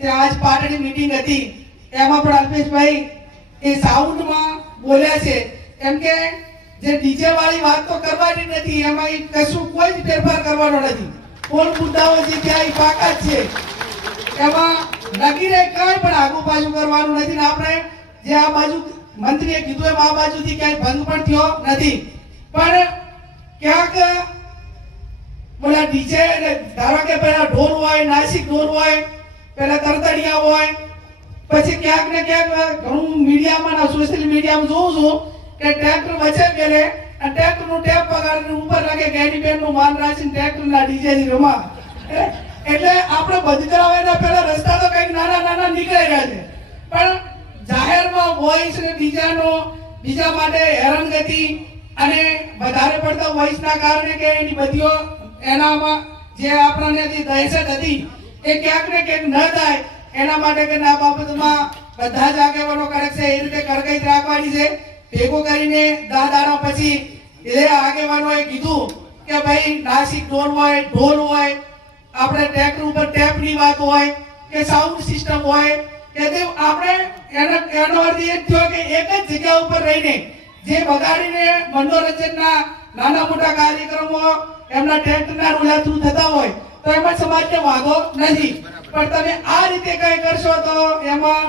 તે આજ પાટણની મીટિંગ હતી, એમાં પણ અલ્પેશભાઈ એ સાઉન્ડમાં બોલ્યા છે એમ કે જે ડીજે વાળી વાત તો કરવાની નથી, એમાં કશું કોઈ જ ફેરફાર કરવાનો નથી. કોણ મુદ્દાઓ જે ત્યાં પાકા જ છે, એમાં લગીને કઈ પણ આગુ પાછું કરવાનું નથી. ને આપણે જે આ બાજુ મંત્રીએ કીધું એમ આ બાજુથી ક્યાંય ભંગ પણ થયો નથી. પણ ક્યાંક બોલા ડીજે ધારો કે પેલા ઢોલ હોય, નાસિક ઢોલ હોય, પેલા તરતડિયા હોય, પછી ક્યાંક ને ક્યાંક ઘણું મીડિયામાં સોશિયલ મીડિયામાં જોઉં છું કે ટ્રેક્ટર વચ્ચે ગયેલે અને ટ્રેક્ટરનું ટેપ પગાડીને ઉપર લાગે ગેડીબેનનું માન રાખીને ટ્રેક્ટરના ડીજેથી રમા. એટલે આપણે બંધ કરાવવાના પહેલા રસ્તા તો કંઈક નાના નાના નીકળી રહ્યા છે, પણ જાહેરમાં વોઇસ ને બીજા માટે હેરાનગતિ અને વધારે પડતા વોઇસના કારણે કે એની બધીઓ એનામાં જે આપણને દહેશત હતી એ ક્યાંક ને ક્યાંક ન થાય એના માટે કે આ બાબતમાં બધા જ આગેવાનો કરે છે એ રીતે કડકાઈ રાખવાની છે. ભેગો કરીને દાદાના પછી એ આગેવાનોએ કીધું કે ભાઈ નાસિક ઢોલ હોય, આપણે ટ્રેક્ટર ઉપર ટેપની વાત હોય કે સાઉન્ડ સિસ્ટમ હોય કે તે આપણે એનો અર્થ એ થયો કે એક જ જગ્યા ઉપર રહીને જે બગાડીને મનોરંજનના નાના મોટા કાર્યક્રમો એમના ટ્રેક્ટરના રૂલા થ્રુ થતા હોય તો એમાં સમાજને વાંધો નથી. પણ તમે આ રીતે કઈ કરશો તો એમાં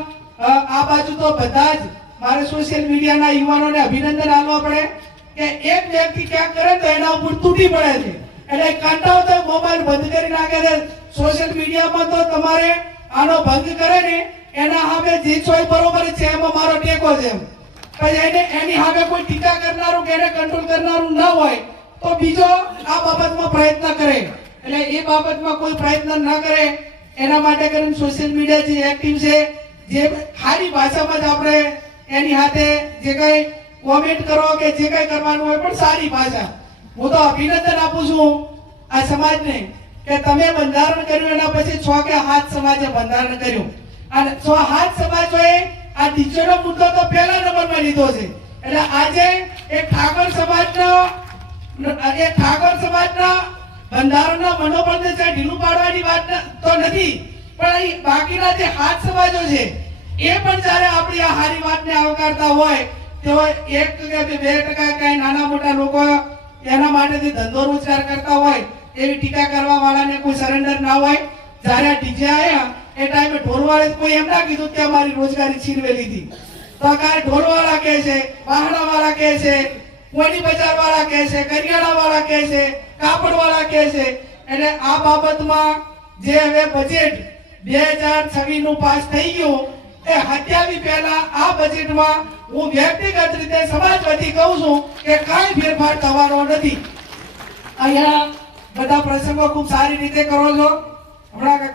આ બાજુ તો બધા જ મારે સોશિયલ મીડિયાના યુવાનોને અભિનંદન આપવા પડે કે એક વ્યક્તિ ક્યાંક કરે તો એના ઉપર તૂટી પડે છે. એટલે કાંટાઓ તો મોબાઈલ બંધ કરી નાખે છે. સોશિયલ મીડિયામાં તો તમારે આનો ભંગ કરે ને એના સામે જે ચોય બરોબર છે એમાં મારો ટેકો છે. પછી એની સામે કોઈ ટીકા કરનારું કે એને કંટ્રોલ કરનારું ન હોય તો બીજો આ બાબતમાં પ્રયત્ન કરે. એટલે એ બાબતમાં કોઈ પ્રયત્ન ન કરે એના માટે કરીને સોશિયલ મીડિયા જે એક્ટિવ છે, જે ખાલી ભાષામાં જ આપણે એની સાથે જે કઈ કોમેન્ટ કરો કે જે કઈ કરવાનું હોય પણ સારી ભાષા. હું તો અભિનંદન આપું છું આ સમાજને કે તમે બંધારણ કર્યું એના પછી 6 કે 7 સમાજે બંધારણ કર્યું અને 6-7 સમાજોએ આ ડીજેનો મુદ્દો તો પહેલા નંબરમાં લીધો છે. એટલે આજે એક ઠાકોર સમાજના બંધારણના મનોબળને ઢીલું પાડવાની વાત તો નથી, પણ બાકીના જે 7 સમાજો છે એ પણ જ્યારે આપણી આ હારી વાતને આવકારતા હોય તેઓ 1 કે 2% કઈ નાના મોટા લોકો એના માટેથી ધંધો રોજગાર કરતા હોય એવી ટીકા કરવા વાળાને કોઈ સરેન્ડર ના હોય. જ્યારે આ ડીજે આવ્યા એ ટાઈમે ઢોલવાળે કોઈ એમ ના કીધું કે અમારી રોજગારી છીનવેલી હતી. તો કાંઈ ઢોલવાળા કહે છે, વાહણાવાળા કહે છે, કોઈની બજાર વાળા કહે છે, કરિયાણા વાળા કહે છે, કાપડ વાળા કહે છે. એટલે આ બાબતમાં જે હવે બજેટ 2026 નું પાસ થઈ ગયું એ હત્યાવી પહેલા આ બજેટમાં હું વ્યક્તિગત રીતે સમાજ વતી કહું છું કે કાંઈ ફેરફાર થવાનો નથી. અહીંયા બધા પ્રસંગો ખૂબ સારી રીતે કરો છો. હમણાં